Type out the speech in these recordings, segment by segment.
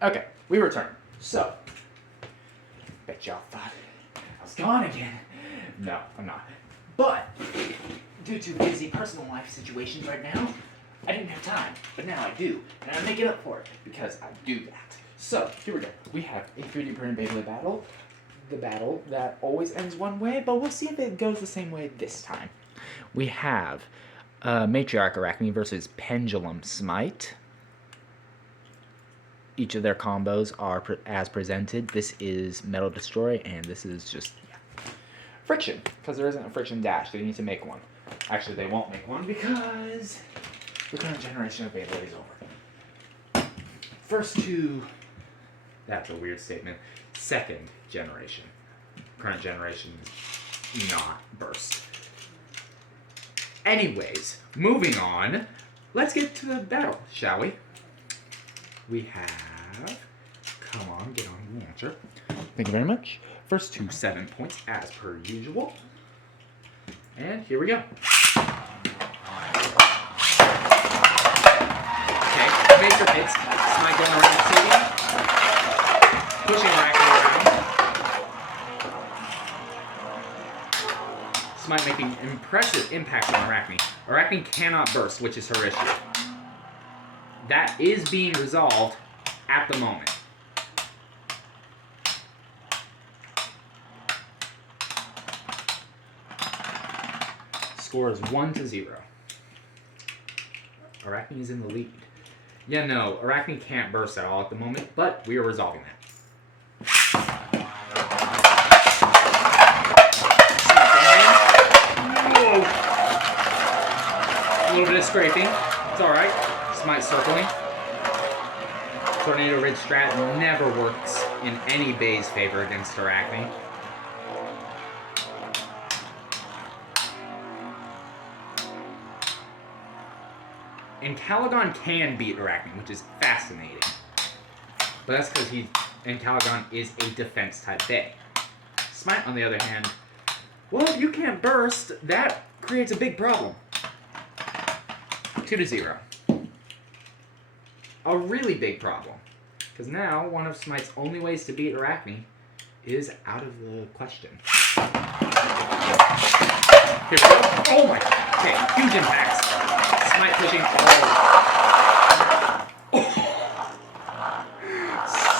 Okay, we return. So, bet y'all thought I was gone again. No, I'm not. But, due to busy personal life situations right now, I didn't have time. But now I do, and I'm making up for it because I do that. So, here we go. We have a 3D printed Beyblade battle. The battle that always ends one way, but we'll see if it goes the same way this time. We have Matriarch Arachne versus Pendulum Smite. Each of their combos are as presented. This is Metal Destroy, and this is just friction, because there isn't a friction dash. They need to make one. Actually, they won't make one because the current generation of Beyblade is over. First two, that's a weird statement. Second generation. Current generation is not burst. Anyways, moving on. Let's get to the battle, shall we? We have... Come on, get on the launcher. Thank you very much. First two 7 points, as per usual. And here we go. Okay, major hits. Smite going around the stadium. Pushing Arachne around. Smite making impressive impacts on Arachne. Arachne cannot burst, which is her issue. That is being resolved at the moment. Score is 1-0. Arachne is in the lead. Yeah, no, Arachne can't burst at all at the moment, but we are resolving that. Whoa. A little bit of scraping. It's alright. Smite circling. Tornado Ridge strat never works in any Bey's favor against Arachne. And Caligon can beat Arachne, which is fascinating. But that's because Caligon is a defense type Bey. Smite, on the other hand, well, if you can't burst, that creates a big problem. 2-0. A really big problem. Because now, one of Smite's only ways to beat Arachne is out of the question. Here we go. Oh my god. Okay, huge impacts. Smite pushing all.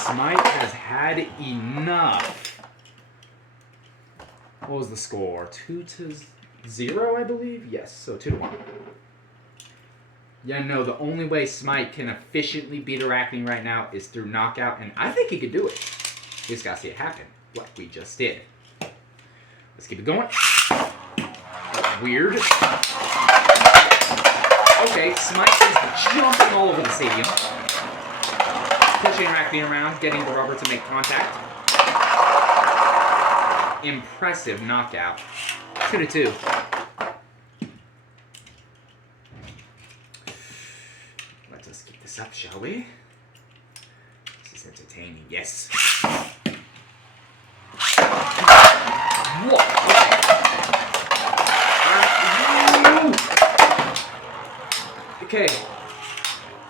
Smite has had enough. What was the score? 2-0, I believe? Yes, so 2-1. Yeah, no, the only way Smite can efficiently beat Arachne right now is through knockout, and I think he could do it. We just gotta see it happen, like we just did. Let's keep it going. Weird. Okay, Smite is jumping all over the stadium. Pushing Arachne around, getting the rubber to make contact. Impressive knockout. 2-2. Let's keep this up, shall we? This is entertaining. Yes. Whoa. Okay.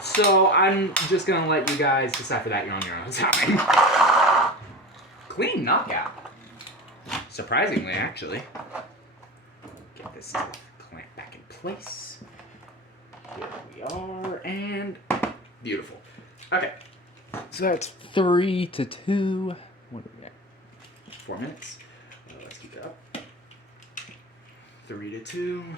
So I'm just gonna let you guys decipher that. You're on your own time. Clean knockout. Surprisingly, actually. Get this clamp back in place. Here we are, and beautiful. Okay. So that's 3-2. What do we got? 4 minutes. Let's keep it up. 3-2.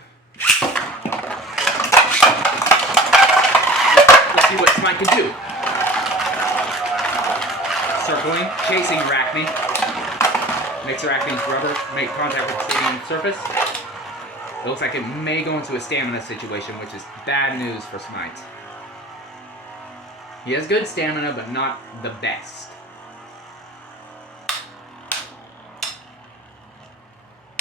Let's see what Smite can do. Circling, chasing Arachne. Makes Arachne's rubber make contact with the stadium surface. It looks like it may go into a stamina situation, which is bad news for Smite. He has good stamina, but not the best.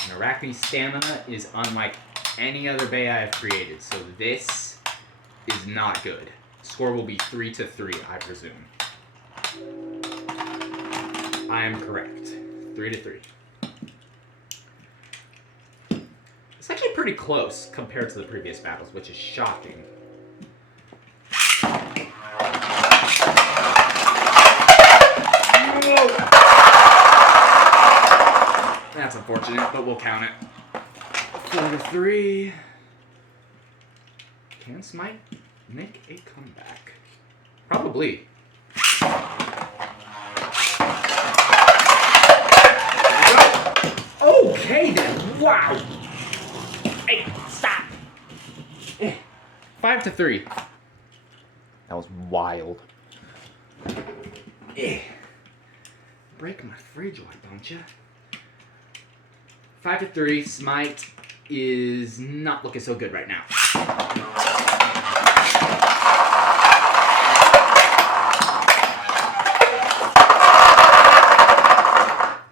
And Arachne's stamina is unlike any other Bey I have created, so this is not good. Score will be 3-3, I presume. I am correct. 3-3. It's actually pretty close compared to the previous battles, which is shocking. That's unfortunate, but we'll count it. 4-3. Can Smite make a comeback? Probably. Okay then. Wow. Hey, stop. 5-3. That was wild. Break my fridge, why don't you? 5-3. Smite is not looking so good right now.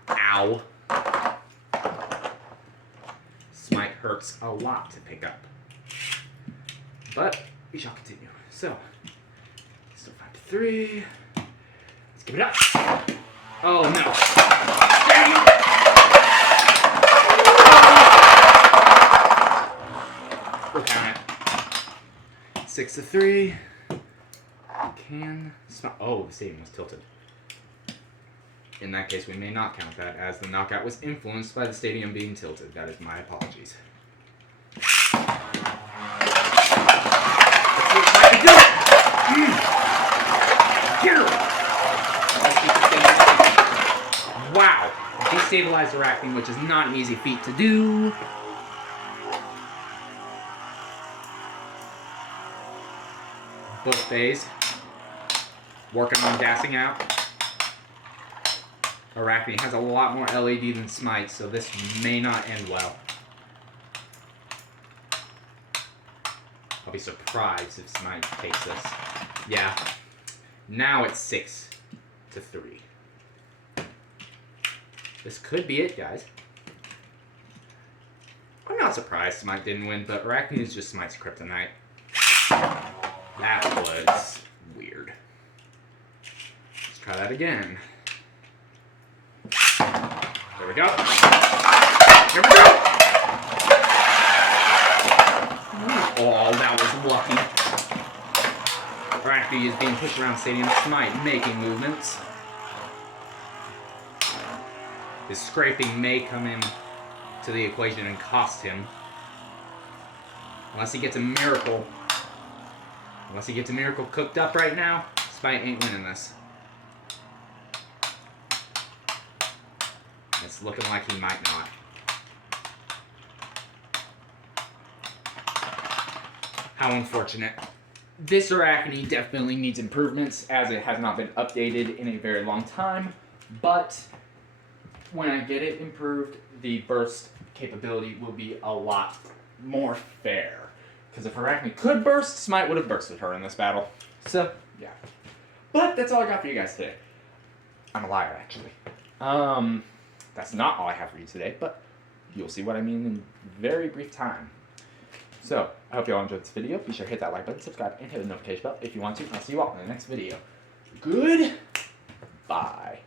Ow. Smite hurts a lot to pick up. But we shall continue. So, still 5-3. Let's give it up. Oh no. Dang it. We'll count it. 6-3. Can Smite. Oh, the stadium was tilted. In that case, we may not count that, as the knockout was influenced by the stadium being tilted. That is my apologies. Wow! Destabilized Arachne, which is not an easy feat to do. Both phase. Working on gassing out. Arachne has a lot more LAD than Smite, so this may not end well. I'll be surprised if Smite takes this. Yeah. Now it's 6-3. This could be it, guys. I'm not surprised Smite didn't win, but Arachne is just Smite's kryptonite. That was weird. Let's try that again. There we go. Here we go. Oh, that was lucky. Arachne is being pushed around stadium. Smite making movements. His scraping may come in to the equation and cost him. Unless he gets a miracle. Unless he gets a miracle cooked up right now, Smite ain't winning this. It's looking like he might not. How unfortunate. This Arachne definitely needs improvements, as it has not been updated in a very long time. But when I get it improved, the burst capability will be a lot more fair. Because if Arachne could burst, Smite would have bursted her in this battle. So, yeah. But that's all I got for you guys today. I'm a liar, actually. That's not all I have for you today, but you'll see what I mean in very brief time. So, I hope you all enjoyed this video. Be sure to hit that like button, subscribe, and hit the notification bell if you want to. I'll see you all in the next video. Goodbye.